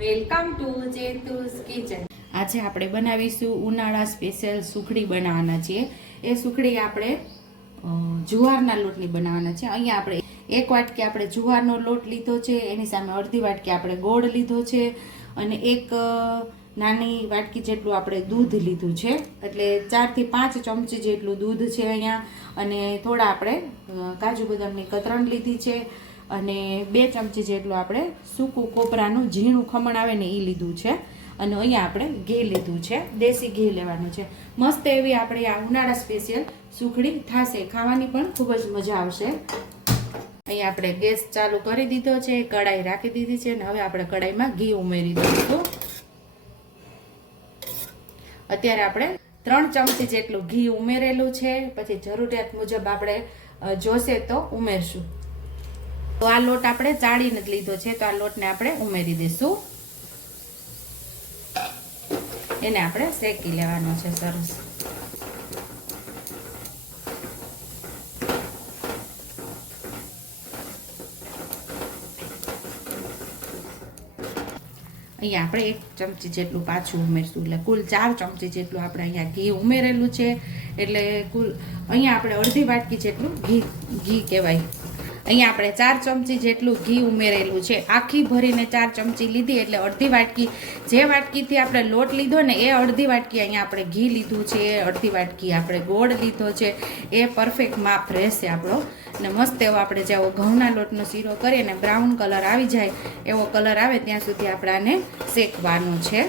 Welcome to જેતુસ kitchen. આજે આપણે બનાવીશું ઉનાળા સ્પેશિયલ સુખડી બનાવવાના છીએ। એ સુખડી આપણે જુવારના લોટની બનાવવાના છે। અહીંયા આપણે 1 વાટકી આપણે જુવારનો લોટ લીધો છે, એની સામે અડધી વાટકી આપણે ગોળ લીધો છે અને એક નાની વાટકી જેટલું આપણે દૂધ લીધું છે, એટલે 4 થી 5 ચમચી જેટલું દૂધ છે અહીંયા। અને થોડા આપણે કાજુ બદામની કતરણ લીધી છે અને 2 ચમચી જેટલું આપણે સૂકું કોપરાનું ઝીણું ખમણ આવે ને એ લીધું છે। અને અહીંયા આપણે ઘી લીધું છે, દેશી ઘી લેવાનું છે। મસ્ત એવી આપણે આ ઉનાળા સ્પેશિયલ સુખડી થશે, ખાવાની પણ ખૂબ જ મજા આવશે। અહીંયા આપણે ગેસ ચાલુ કરી દીધો છે, કઢાઈ રાખી દીધી છે અને હવે આપણે કઢાઈમાં ઘી ઉમેરી દઈશું। અત્યારે આપણે 3 ચમચી જેટલું ઘી ઉમેરેલું છે, પછી જરૂરિયાત મુજબ આપણે જોશે તો ઉમેરશું। તો આ લોટ આપણે ચાળીને જ લીધો છે, તો આ લોટને આપણે ઉમેરી દઈશું। એને આપણે શેકી લેવાનો છે સરસ। અહીંયા આપણે 1 ચમચી જેટલું પાછું ઉમેરશું, એટલે કુલ 4 ચમચી જેટલું આપણે અહીંયા ઘી ઉમેરેલું છે, એટલે કુલ અહીંયા આપણે અડધી વાટકી જેટલું ઘી કહેવાય। અહીંયા આપણે 4 ચમચી જેટલું ઘી ઉમેરેલું છે, આખી ભરીને 4 ચમચી લીધી, એટલે અડધી વાટકી, જે વાટકીથી આપણે લોટ લીધો ને એ અડધી વાટકી અહીંયા આપણે ઘી લીધું છે, અડધી વાટકી આપણે ગોળ લીધો છે, એ પરફેક્ટ માપ રહેશે આપણો। અને મસ્ત એવો આપણે જેવો ઘઉંના લોટનો શીરો કરીએ ને બ્રાઉન કલર આવી જાય એવો કલર આવે ત્યાં સુધી આપણે આને શેકવાનો છે।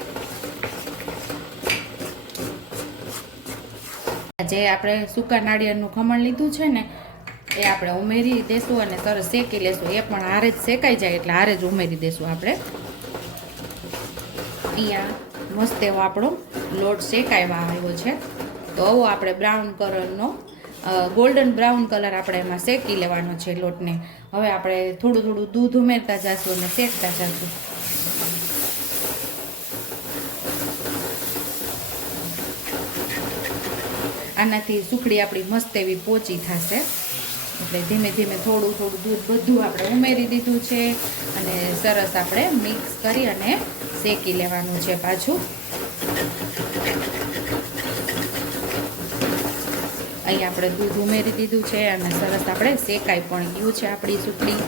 જે આપણે સૂકા નાળિયેરનું ખમણ લીધું છે ને એ આપણે ઉમેરી દેશું અને સરસ શેકી લેશું। એ પણ હારે જ શેકાઈ જાય એટલે હારે જ ઉમેરી દેશું આપણે। અહીંયા મસ્ત એવો આપણો લોટ શેકાવા આવ્યો છે, તો આવો આપણે બ્રાઉન કલરનો ગોલ્ડન બ્રાઉન કલર આપણે એમાં શેકી લેવાનો છે લોટને। હવે આપણે થોડું થોડું દૂધ ઉમેરતા જઈશું અને શેકતા જઈશું। આનાથી સુખડી આપણી મસ્ત એવી પોચી થશે, એટલે ધીમે ધીમે થોડું થોડું દૂધ બધું આપણે ઉમેરી દીધું છે અને સરસ આપણે મિક્સ કરી અને શેકી લેવાનું છે પાછું। અહીં આપણે દૂધ ઉમેરી દીધું છે અને સરસ આપણે શેકાઈ પણ ગયું છે આપણી સુખડી,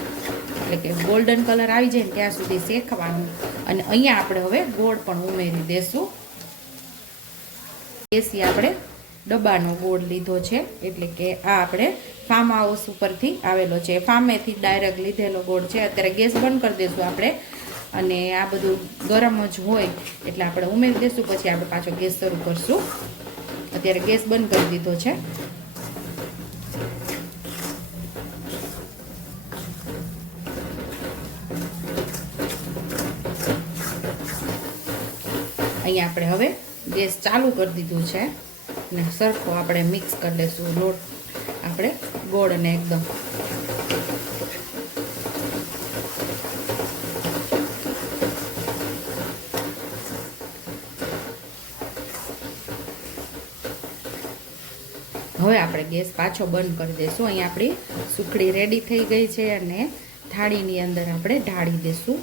એટલે કે ગોલ્ડન કલર આવી જાય ને ત્યાં સુધી શેકવાનું। અને અહીંયા આપણે હવે ગોળ પણ ઉમેરી દેશું। દેશી આપણે ડબ્બાનો ગોળ લીધો છે, એટલે કે આ આપણે ફાર્મ હાઉસ ઉપરથી આવેલો છે, ફાર્મેથી ડાયરેક્ટ લીધેલો ગોળ છે। અત્યારે ગેસ બંધ કરી દઈશું આપણે, અને આ બધું ગરમ જ હોય એટલે આપણે ઉમેરી દઈશું, પછી આપણે પાછો ગેસ શરૂ કરશું। અત્યારે ગેસ બંધ કરી દીધો છે। અહીંયા આપણે હવે ગેસ ચાલુ કરી દીધું છે અને સરખો આપણે મિક્સ કરી લઈશું લોટ આપણે ગોળને એકદમ। હવે આપણે ગેસ પાછો બંધ કરી દઈશું। અહીં આપણી સુખડી રેડી થઈ ગઈ છે અને થાળીની અંદર આપણે ઢાળી દઈશું।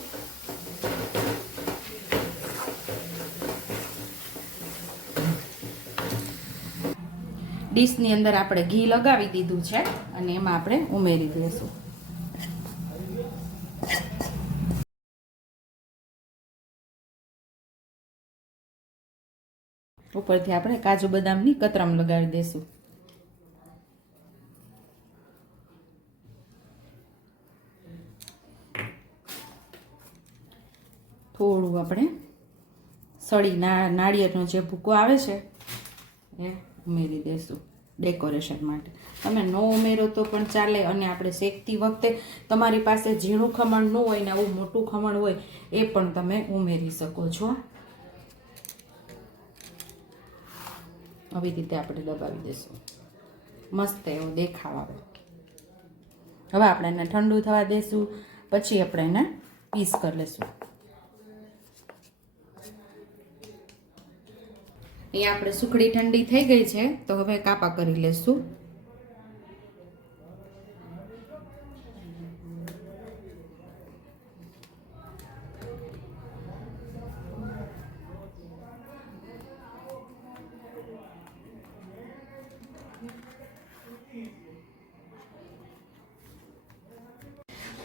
ડીશની અંદર આપણે ઘી લગાવી દીધું છે અને એમાં આપણે ઉમેરી દઈશું। ઉપરથી આપણે કાજુ બદામની કતરમ લગાવી દઈશું। થોડું આપણે સળી નાળિયેરનો જે ભૂકો આવે છે એ ઉમેરી દઈશું ડેકોરેશન માટે। તમે ન ઉમેરો તો પણ ચાલે, અને આપણે શેકતી વખતે તમારી પાસે ઝીણું ખમણ ન હોય ને આવું મોટું ખમણ હોય એ પણ તમે ઉમેરી શકો છો। આવી રીતે આપણે દબાવી દઈશું, મસ્ત એવો દેખાવ આવે। હવે આપણે એને ઠંડુ થવા દઈશું, પછી આપણે એને પીસ કરી લઈશું। અહીંયા આપણે સુખડી ઠંડી થઈ ગઈ છે, તો હવે કાપા કરી લઈશું।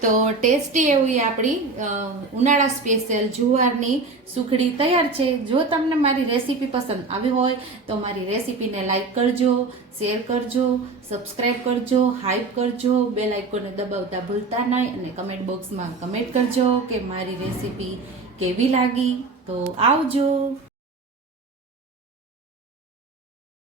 તો ટેસ્ટી એવી આપણી ઉનાળા સ્પેશિયલ જુવારની સુખડી તૈયાર છે. જો તમને મારી રેસીપી પસંદ આવી હોય તો મારી રેસીપીને લાઈક કરજો, શેર કરજો, સબસ્ક્રાઈબ કરજો, હાઈપ કરજો, બેલ આઇકોનને દબાવતા ભૂલતા નહીં અને કમેન્ટ બોક્સમાં કમેન્ટ કરજો કે મારી રેસીપી કેવી લાગી. તો આવજો.